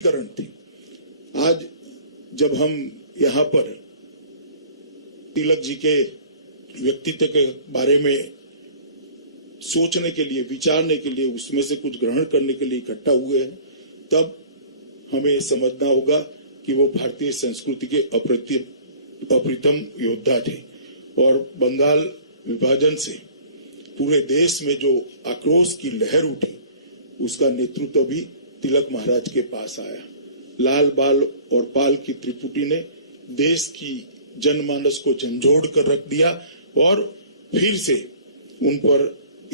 करण थी। आज जब हम यहाँ पर तिलक जी के व्यक्तित्व के बारे में सोचने के लिए, विचारने के लिए, उसमें से कुछ ग्रहण करने के लिए इकट्ठा हुए हैं, तब हमें समझना होगा कि वो भारतीय संस्कृति के अप्रतिम योद्धा थे और बंगाल विभाजन से पूरे देश में जो आक्रोश की लहर उठी, उसका नेतृत्व भी तिलक महाराज के पास आया। लाल बाल और पाल की त्रिपुटी ने देश की जनमानस को झंझोड़ कर रख दिया और फिर से उन पर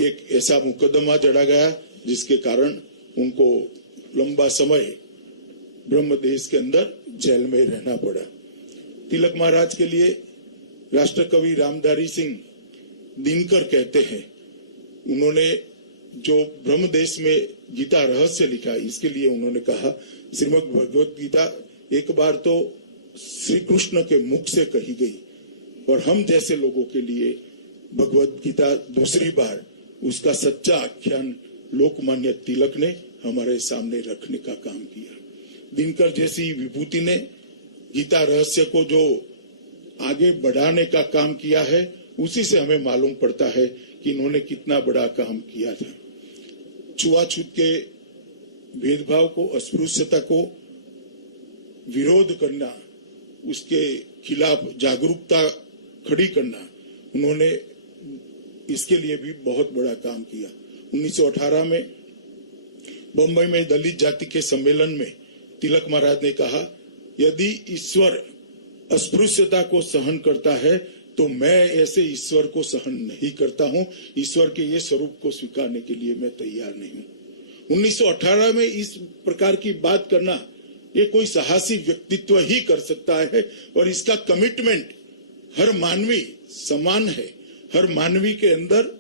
एक ऐसा मुकदमा जड़ा गया जिसके कारण उनको लंबा समय ब्रह्मदेश के अंदर जेल में रहना पड़ा। तिलक महाराज के लिए राष्ट्रकवि रामधारी सिंह दिनकर कहते हैं, उन्होंने जो ब्रह्मदेश में गीता रहस्य लिखा, इसके लिए उन्होंने कहा, श्रीमद् भगवत गीता एक बार तो श्री कृष्ण के मुख से कही गई और हम जैसे लोगों के लिए भगवत गीता दूसरी बार उसका सच्चा आख्यान लोकमान्य तिलक ने हमारे सामने रखने का काम किया। दिनकर जैसी विभूति ने गीता रहस्य को जो आगे बढ़ाने का काम किया है, उसी से हमें मालूम पड़ता है कि इन्होंने कितना बड़ा काम किया था। छुआछूत के भेदभाव को, अस्पृश्यता को विरोध करना, उसके खिलाफ जागरूकता खड़ी करना, उन्होंने इसके लिए भी बहुत बड़ा काम किया। 1918 में बंबई में दलित जाति के सम्मेलन में तिलक महाराज ने कहा, यदि ईश्वर अस्पृश्यता को सहन करता है तो मैं ऐसे ईश्वर को सहन नहीं करता हूं। ईश्वर के ये स्वरूप को स्वीकारने के लिए मैं तैयार नहीं हूं। 1918 में इस प्रकार की बात करना, ये कोई साहसी व्यक्तित्व ही कर सकता है और इसका कमिटमेंट हर मानवी समान है, हर मानवी के अंदर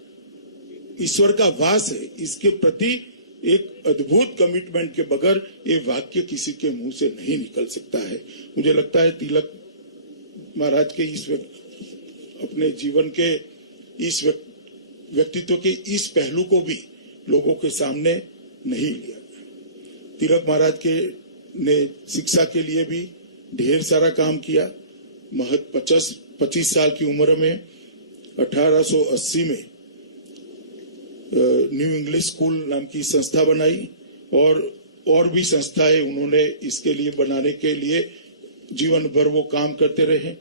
ईश्वर का वास है। इसके प्रति एक अद्भुत कमिटमेंट के बगैर ये वाक्य किसी के मुंह से नहीं निकल सकता है। मुझे लगता है तिलक महाराज के इस अपने जीवन के इस व्यक्तित्व के इस पहलू को भी लोगों के सामने नहीं लिया गया। तिलक महाराज के ने शिक्षा के लिए भी ढेर सारा काम किया। महज 25 साल की उम्र में 1880 में न्यू इंग्लिश स्कूल नाम की संस्था बनाई और भी संस्थाएं उन्होंने इसके लिए बनाने के लिए जीवन भर वो काम करते रहे।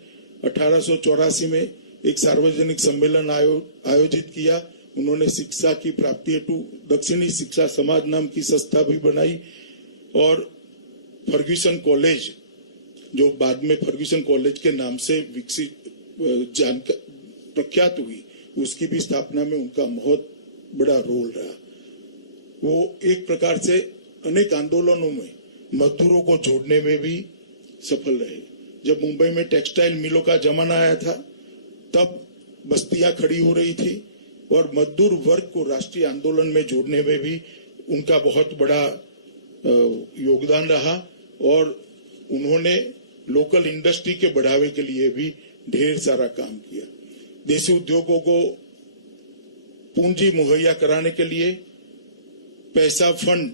1884 में एक सार्वजनिक सम्मेलन आयोजित किया। उन्होंने शिक्षा की प्राप्ति हेतु दक्षिणी शिक्षा समाज नाम की संस्था भी बनाई और फर्ग्यूसन कॉलेज, जो बाद में फर्ग्यूसन कॉलेज के नाम से विकसित प्रख्यात हुई, उसकी भी स्थापना में उनका बहुत बड़ा रोल रहा। वो एक प्रकार से अनेक आंदोलनों में मजदूरों को जोड़ने में भी सफल रहे। जब मुंबई में टेक्सटाइल मिलों का जमाना आया था, तब बस्तियां खड़ी हो रही थी और मजदूर वर्ग को राष्ट्रीय आंदोलन में जोड़ने में भी उनका बहुत बड़ा योगदान रहा और उन्होंने लोकल इंडस्ट्री के बढ़ावे के लिए भी ढेर सारा काम किया। देशी उद्योगों को पूंजी मुहैया कराने के लिए पैसा फंड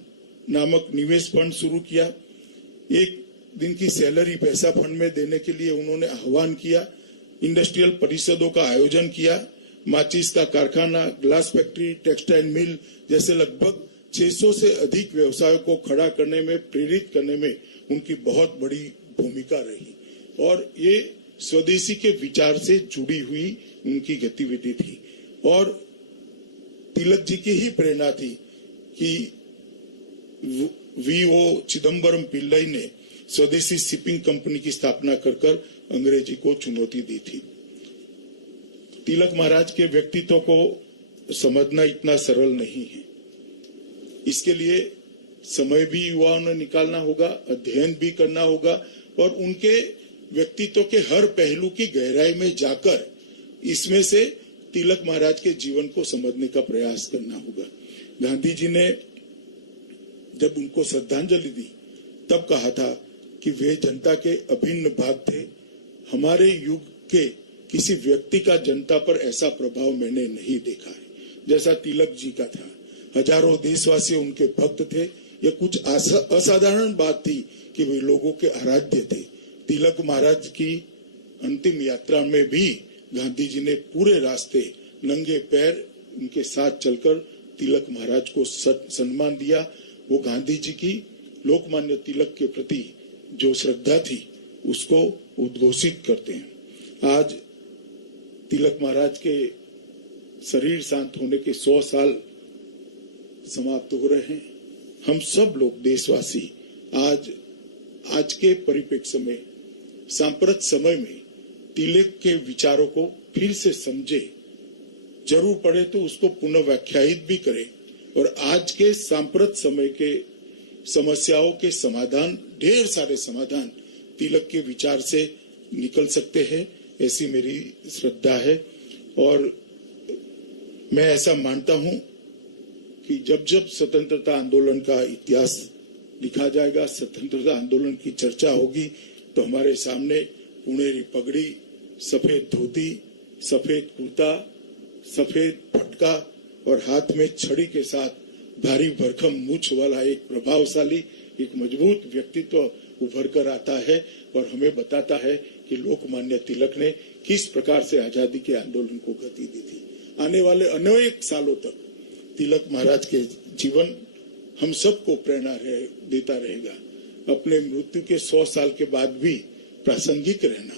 नामक निवेश फंड शुरू किया। एक दिन की सैलरी पैसा फंड में देने के लिए उन्होंने आह्वान किया। इंडस्ट्रियल परिषदों का आयोजन किया। माचिस का कारखाना, ग्लास फैक्ट्री, टेक्सटाइल मिल जैसे लगभग 600 से अधिक व्यवसायों को खड़ा करने में, प्रेरित करने में उनकी बहुत बड़ी भूमिका रही और ये स्वदेशी के विचार से जुड़ी हुई उनकी गतिविधि थी। और तिलक जी की ही प्रेरणा थी कि वीओ चिदम्बरम पिल्लई ने स्वदेशी शिपिंग कंपनी की स्थापना कर अंग्रेजी को चुनौती दी थी। तिलक महाराज के व्यक्तित्व को समझना इतना सरल नहीं है। इसके लिए समय भी युवाओं ने निकालना होगा, अध्ययन भी करना होगा और उनके व्यक्तित्व के हर पहलू की गहराई में जाकर इसमें से तिलक महाराज के जीवन को समझने का प्रयास करना होगा। गांधी जी ने जब उनको श्रद्धांजलि दी, तब कहा था कि वे जनता के अभिन्न भाग थे। हमारे युग के किसी व्यक्ति का जनता पर ऐसा प्रभाव मैंने नहीं देखा है जैसा तिलक जी का था। हजारों देशवासी उनके भक्त थे यह कुछ असाधारण बात थी कि वे लोगों के आराध्य थे। तिलक महाराज की अंतिम यात्रा में भी गांधी जी ने पूरे रास्ते नंगे पैर उनके साथ चलकर तिलक महाराज को सम्मान दिया। वो गांधी जी की लोकमान्य तिलक के प्रति जो श्रद्धा थी उसको उद्घोषित करते हैं। आज तिलक महाराज के शरीर शांत होने के 100 साल समाप्त हो रहे हैं। हम सब लोग देशवासी आज के परिप्रेक्ष्य में सांप्रत समय में तिलक के विचारों को फिर से समझे, जरूर पढ़े तो उसको पुनः व्याख्यायित भी करें और आज के सांप्रत समय के समस्याओं के समाधान, ढेर सारे समाधान तिलक के विचार से निकल सकते हैं, ऐसी मेरी श्रद्धा है। और मैं ऐसा मानता हूं कि जब जब स्वतंत्रता आंदोलन का इतिहास लिखा जाएगा, स्वतंत्रता आंदोलन की चर्चा होगी, तो हमारे सामने पुनेरी पगड़ी, सफेद धोती, सफेद कुर्ता, सफेद फटका और हाथ में छड़ी के साथ भारी भरकम मूछ वाला एक प्रभावशाली, एक मजबूत व्यक्तित्व उभर कर आता है और हमें बताता है कि लोकमान्य तिलक ने किस प्रकार से आजादी के आंदोलन को गति दी थी। आने वाले अनेक सालों तक तिलक महाराज के जीवन हम सबको प्रेरणा देता रहेगा। अपने मृत्यु के 100 साल के बाद भी प्रासंगिक रहना,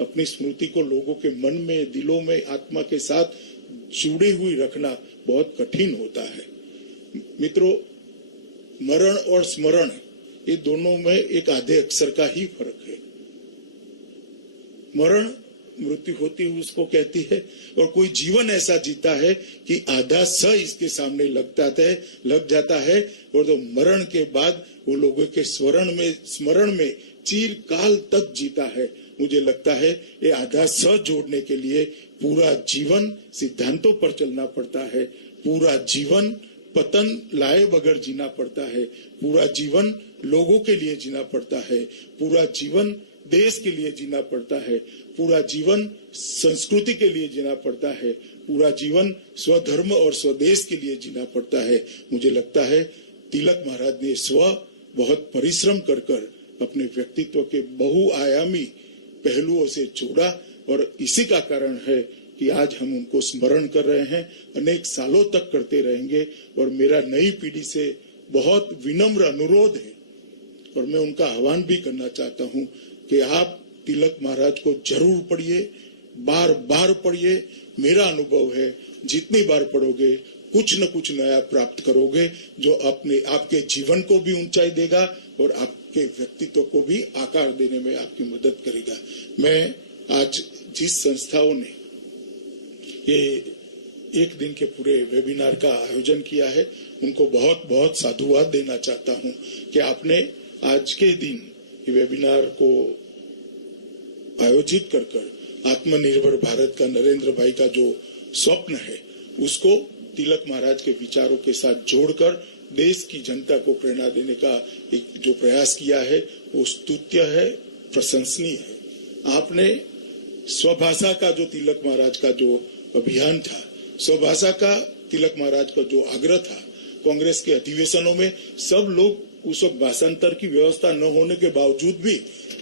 अपनी स्मृति को लोगों के मन में, दिलों में, आत्मा के साथ जुड़े हुई रखना बहुत कठिन होता है। मित्रों, मरण और स्मरण ये दोनों में एक आधे अक्षर का ही फर्क है। मरण मृत्यु होती है उसको कहती है, और कोई जीवन ऐसा जीता है कि आधा स इसके सामने लग जाता है, और तो मरण के बाद वो लोगों के स्मरण में चिरकाल तक जीता है। मुझे लगता है ये आधा स जोड़ने के लिए पूरा जीवन सिद्धांतों पर चलना पड़ता है, पूरा जीवन पतन लाए बगैर जीना पड़ता है, पूरा जीवन लोगों के लिए जीना पड़ता है, पूरा जीवन देश के लिए जीना पड़ता है, पूरा जीवन संस्कृति के लिए जीना पड़ता है, पूरा जीवन स्वधर्म और स्वदेश के लिए जीना पड़ता है। मुझे लगता है तिलक महाराज ने बहुत परिश्रम कर अपने व्यक्तित्व के बहुआयामी पहलुओं से जोड़ा, और इसी का कारण है कि आज हम उनको स्मरण कर रहे हैं, अनेक सालों तक करते रहेंगे। और मेरा नई पीढ़ी से बहुत विनम्र अनुरोध है, और मैं उनका आह्वान भी करना चाहता हूं कि आप तिलक महाराज को जरूर पढ़िए, बार बार पढ़िए। मेरा अनुभव है जितनी बार पढ़ोगे कुछ न कुछ नया प्राप्त करोगे, जो आपके जीवन को भी ऊंचाई देगा और आपके व्यक्तित्व को भी आकार देने में आपकी मदद करेगा। मैं आज जिस संस्थाओं ने ये एक दिन के पूरे वेबिनार का आयोजन किया है, उनको बहुत बहुत साधुवाद देना चाहता हूं कि आपने आज के दिन ये वेबिनार को आयोजित कर आत्मनिर्भर भारत का नरेंद्र भाई का जो स्वप्न है उसको तिलक महाराज के विचारों के साथ जोड़कर देश की जनता को प्रेरणा देने का एक जो प्रयास किया है वो स्तुत्य है, प्रशंसनीय है। आपने स्वभाषा का जो तिलक महाराज का जो अभियान था, स्वभाषा का तिलक महाराज का जो आग्रह था, कांग्रेस के अधिवेशनों में सब लोग उस वक्त भाषांतर की व्यवस्था न होने के बावजूद भी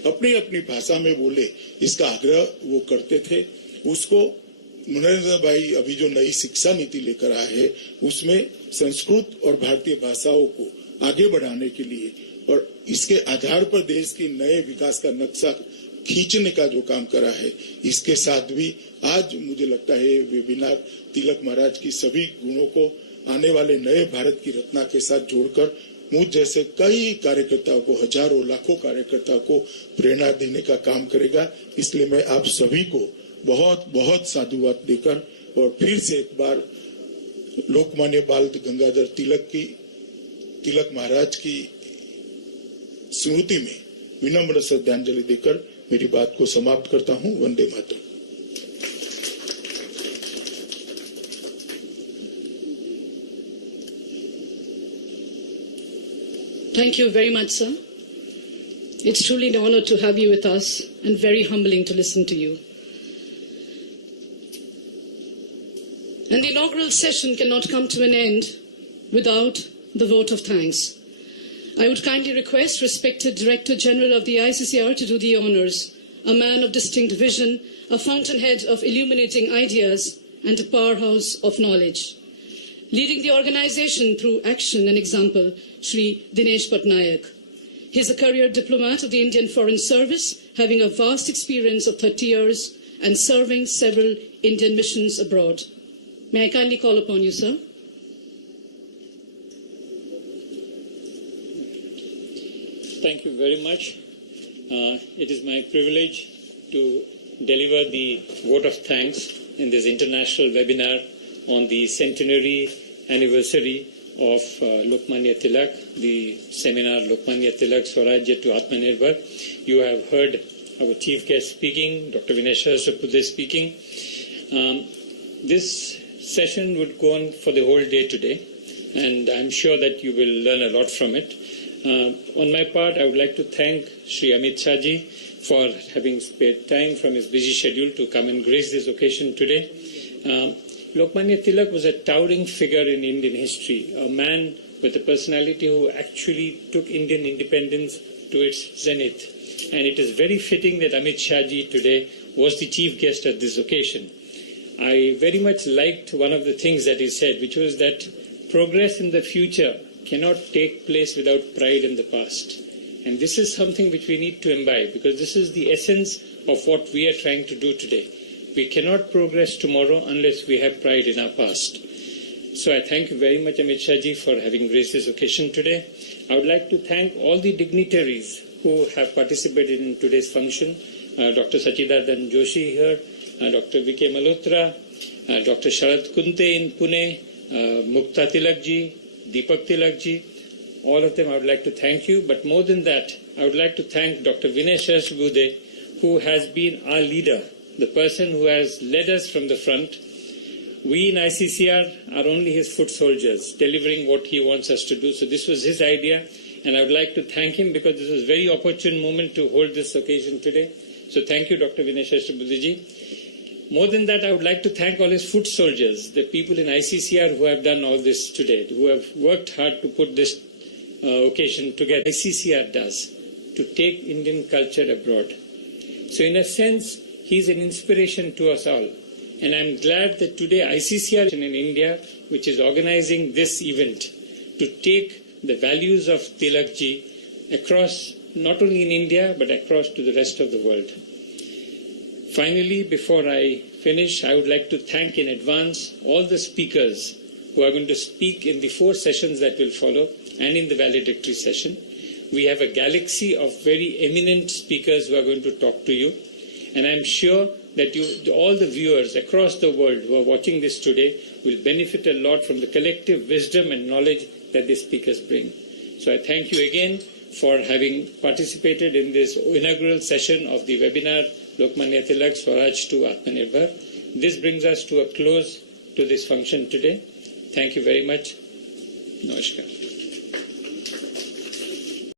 अपनी अपनी भाषा में बोले, इसका आग्रह वो करते थे। उसको नरेंद्र भाई अभी जो नई शिक्षा नीति लेकर आए हैं उसमें संस्कृत और भारतीय भाषाओं को आगे बढ़ाने के लिए और इसके आधार पर देश की नए विकास का नक्शा खींचने का जो काम करा है, इसके साथ भी आज मुझे लगता है वेबिनार तिलक महाराज की सभी गुणों को आने वाले नए भारत की रचना के साथ जोड़कर मुझ जैसे कई कार्यकर्ताओं को, हजारों लाखों कार्यकर्ताओं को प्रेरणा देने का काम करेगा। इसलिए मैं आप सभी को बहुत बहुत साधुवाद देकर और फिर से एक बार लोकमान्य बाल गंगाधर तिलक महाराज की स्मृति में विनम्र श्रद्धांजलि देकर मेरी बात को समाप्त करता हूं। Vande Mataram. Thank you very much, sir. It's truly an honor to have you with us and very humbling to listen to you. And the inaugural session cannot come to an end without the vote of thanks. I would kindly request respected Director General of the ICCR to do the honors, a man of distinct vision, a fountainhead of illuminating ideas, and a powerhouse of knowledge. Leading the organization through action and example, Shri Dinesh Patnaik. He is a career diplomat of the Indian Foreign Service, having a vast experience of 30 years and serving several Indian missions abroad. May I kindly call upon you, sir? Thank you very much. It is my privilege to deliver the vote of thanks in this international webinar on the centenary anniversary of Lokmanya Tilak, the seminar Lokmanya Tilak Swarajya to Atmanirbhar. You have heard our chief guest speaking, Dr. Vinay Sahasrabudhe speaking. This session would go on for the whole day today, and I'm sure that you will learn a lot from it. On my part, I would like to thank Shri Amit Shah ji for having spared time from his busy schedule to come and grace this occasion today. Lokmanya Tilak was a towering figure in Indian history, a man with a personality who actually took Indian independence to its zenith. And it is very fitting that Amit Shah ji today was the chief guest at this occasion. I very much liked one of the things that he said, which was that progress in the future cannot take place without pride in the past. And this is something which we need to imbibe, because this is the essence of what we are trying to do today. We cannot progress tomorrow unless we have pride in our past. So I thank you very much, Amit Shah ji, for having graced this occasion today. I would like to thank all the dignitaries who have participated in today's function. Dr. Sachidanand Joshi here, Dr. V.K. Malhotra, Dr. Sharad Kunte in Pune, Mukta Tilak ji, Deepak Tilak ji. All of them I would like to thank you. But more than that, I would like to thank Dr. Vinay Sahasrabudhe, who has been our leader, the person who has led us from the front. We in ICCR are only his foot soldiers, delivering what he wants us to do. So this was his idea, and I would like to thank him because this was a very opportune moment to hold this occasion today. So thank you, Dr. Vinay Sahasrabudhe ji. More than that, I would like to thank all his foot soldiers, the people in ICCR who have done all this today, who have worked hard to put this occasion together. ICCR does, to take Indian culture abroad. So in a sense, he is an inspiration to us all. And I'm glad that today ICCR in India, which is organizing this event, to take the values of Tilak ji across, not only in India, but across to the rest of the world. Finally, before I finish, I would like to thank in advance all the speakers who are going to speak in the 4 sessions that will follow and in the valedictory session. We have a galaxy of very eminent speakers who are going to talk to you. And I'm sure that all the viewers across the world who are watching this today will benefit a lot from the collective wisdom and knowledge that the speakers bring. So I thank you again for having participated in this inaugural session of the webinar Lokmanya Tilak Swaraj to Atmanirbhar. This brings us to a close to this function today. Thank you very much. Namaskar.